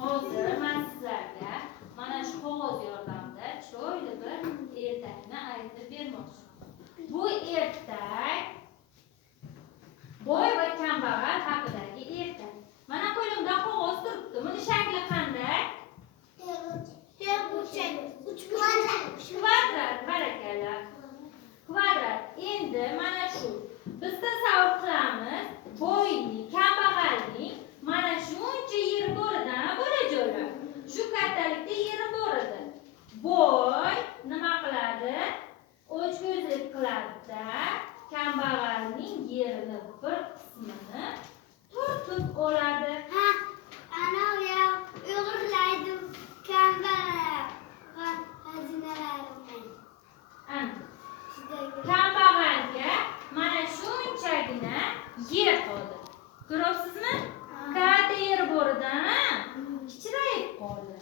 Hozir men sizlarga mana shu qog'oz yordamida chiroyli bir ertakni aytib bermoqchiman. Bu ertak boy va kambag'al haqidagi ertak. Mana qo'limda qog'oz turibdi. Buni shakli qanday? Kvadrat, barakallah. Kvadrat. Endi mana shu biz tasavvur qilamiz, boyning, kambag'alning mana shuncha yeri bor-da, bolajonlar. Shu kattalikda yeri bor edi. Boy nima qiladi? Ochko'zlik qiladi-da, kambag'alning yerini bir qismini tortib oladi. Ana ya o'g'irlaydi kambag'al xazinalarini. Kambag'alga mana shunchagina yer qoldi. Ko'ryapsizmi? Katta yer bor-da, kichrayib qoldi.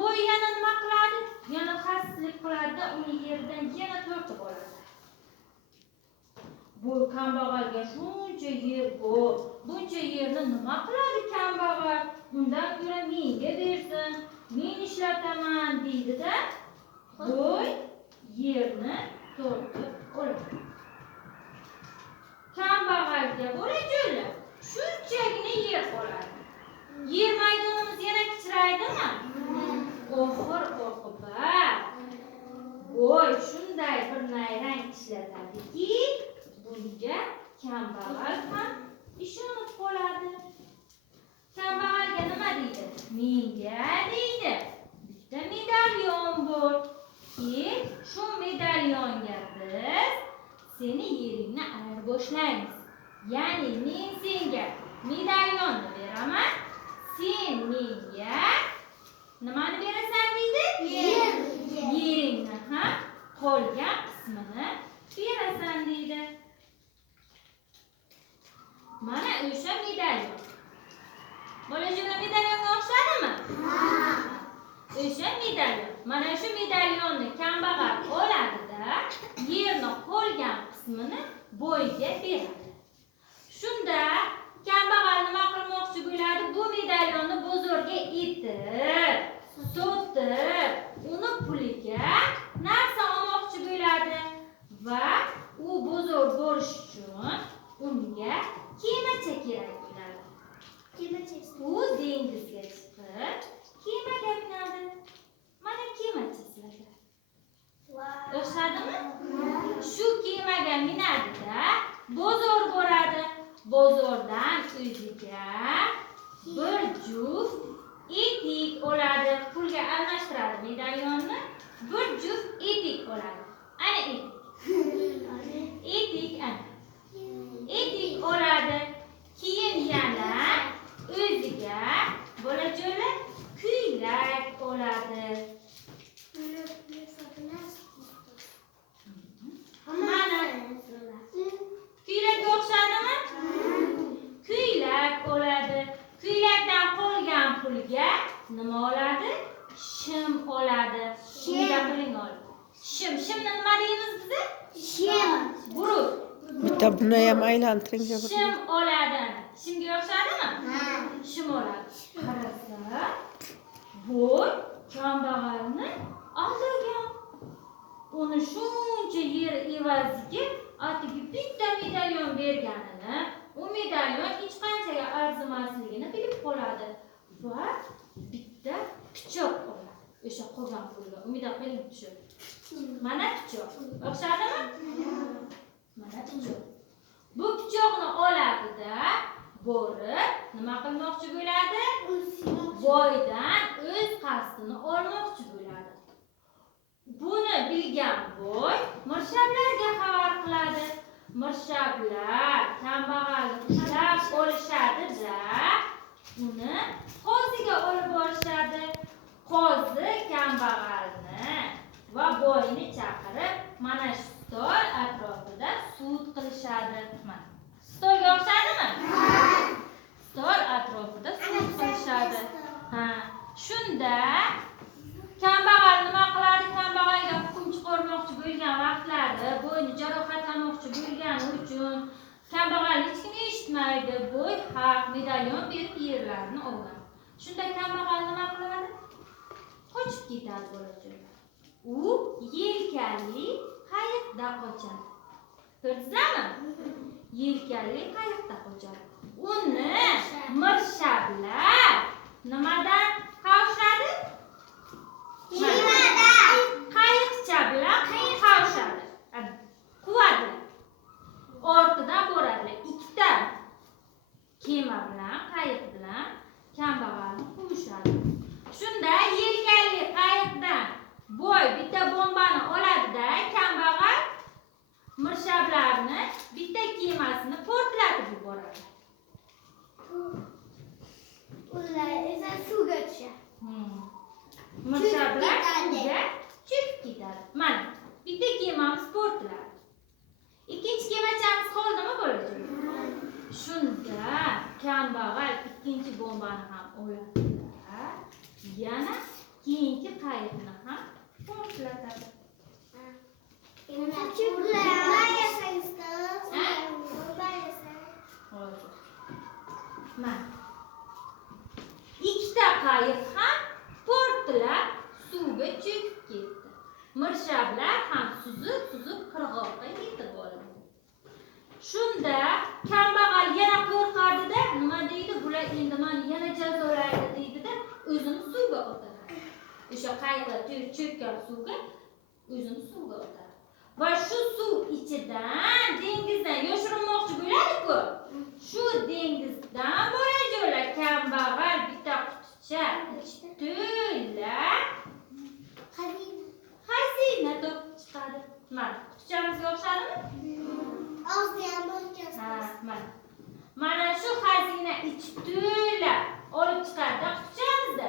Boy yana nima qiladi? Yana xasislik qiladi, uni yerdan yana tortib oladi. Bu kambag'alga shuncha yer bor. Buncha yerni nima qiladi kambag'al? Bundan ko'ra menga bersin, men ishlataman deydi-da. Boy yerni tortib oladi. Kambag'alga bolajonlar shunchagina yer qoladi. Yer maydonimiz yana kichraydimi? Oxir-oqibat boy shunday bir nayrang ishlatadiki, bunga kambag'al ham ishonib qoladi. Kambag'alga nima deydi? Menga deydi, bitta medalyon bor. Shu medalyonga biz seni yeringni ayirboshlaymiz. Ya'ni men senga medalyonni beraman, sen menga nimani berasan deydi? Yeringni ham qolgan qismini berasan deydi. Mana o'sha medalyon. Bolajonlar medalyonga o'xshadimi? O'sha medalyon. Mana shu medalyonni kambag'al oladi-da, yerni qolgan qismini boyga beradi. Shunda kambag'al nima qilmoqchi bo'ladi? Bu medalyonni bozorga etib, sotib, uni puliga narsa olmoqchi bo'ladi va u bozor borish uchun unga kemacha kerak bo'ladi. U dengizga chiqib, kemaga minadi. Mana kemacha sizlarga. O'xshadimi? Shu kemaga minadi-da, bozor boradi. Bozordan o'ziga bir juft etik oladi. Pulga almashtiradi medalyonni. Bir juft etik oladi. Ana etik. Etik ana. Etik oladi. Keyin yana o'ziga bolajonlar ko'ylak oladi. Mana ko'ylakga o'xshadimi? Ko'ylak oladi. Ko'ylakdan qolgan pulga nima oladi? Shim oladi. Shimda qiling oladi. Shimni nima deymiz biz? Shim. Buruk. Bitta buni ham aylantiring. Shim oladi. Shimga o'xshadimi? Shim oladi. Qarasa, boy kambag'alni aldagan. Uni shuncha yer evaziga atigi bitta medalyon berganini, u medalyon hech qanchaga arzimasligini bilib qoladi va bitta pichoq oladi. O'sha qolgan pulga umid qiling tushib. Mana pichoq. O'xshadimi? Mana pichoq. Bu pichoqni oladi-da, borib nima qilmoqchi bo'ladi? Boydan o'z qasdini olmoqchi bo'ladi. Buni bilgan boy mirshablarga xabar qiladi. Mirshablar kambag'alni ushlab olishadi-da, uni qoziga olib borishadi. Qozi kambag'alni va boyni chaqirib, mana shu stol atrofida sud qilishadi. Mana stolga o'xshadimi? Stol atrofida sud qilishadi. Shunda kambag'al nima qiladi? Kambag'alga hukm chiqarmoqchi bo'lgan vaqtlarda boyni jarohatlamoqchi bo'lgani uchun kambag'al hech kim eshitmaydi. Boy haq medalyon berib yerlarini olgan. Shunda kambag'al nima qiladi? Qochib ketadi bolajonlar. U yelkali qayiqda qochadi. Ko'rdingizmi? Yelkali qayiqda qochadi. Uni mirshablar nimadan qavishadi? Qayiqcha bilan qavishadi. Quvadi. Ortidan boradilar. Ikkita kema bilan, qayiq bilan kambag'alni quvishadi. Shunda yelkali qayiqdan boy bitta bombani oladi-da, kambag'al mirshablarni bitta kemasini portlatib yuboradi. Ular esa suvga tushadi. Mirshablar suvga cho'kib ketadi. Mana bitta kemamiz portladi. Ikkinchi kemachamiz qoldimi bolajonlar? Shunda kambag'al ikkinchi bombani ham oladi-da, yana keyingi qayiqni ham portlatadi. Mana ikkita qayiq ham portlab suvga cho'kib ketdi. Mirshablar ham suzib qirg'oqqa yetib oldi. Shunda kambag'al yana qo'rqadi-da, nima deydi? Bular endi meni yana jazolaydi deydi-da, o'zini suvga otadi. O'sha qayiqda cho'kkan suvga o'zini suvga otadi. Va shu suv ichidan dengizdan yoshirinmoqchi bo'ladi-ku. Shu dengizdan bolajonlar kambag'al bitta quticha to'la xazina topib chiqadi. Mana qutichimizga o'xshadimi? Mana shu xazina ichi to'la olib chiqadi qutichimizda.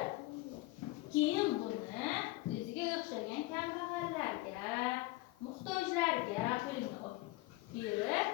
Keyin buni o'ziga o'xshagan kambag'allarga, muhtojlarga pulini berib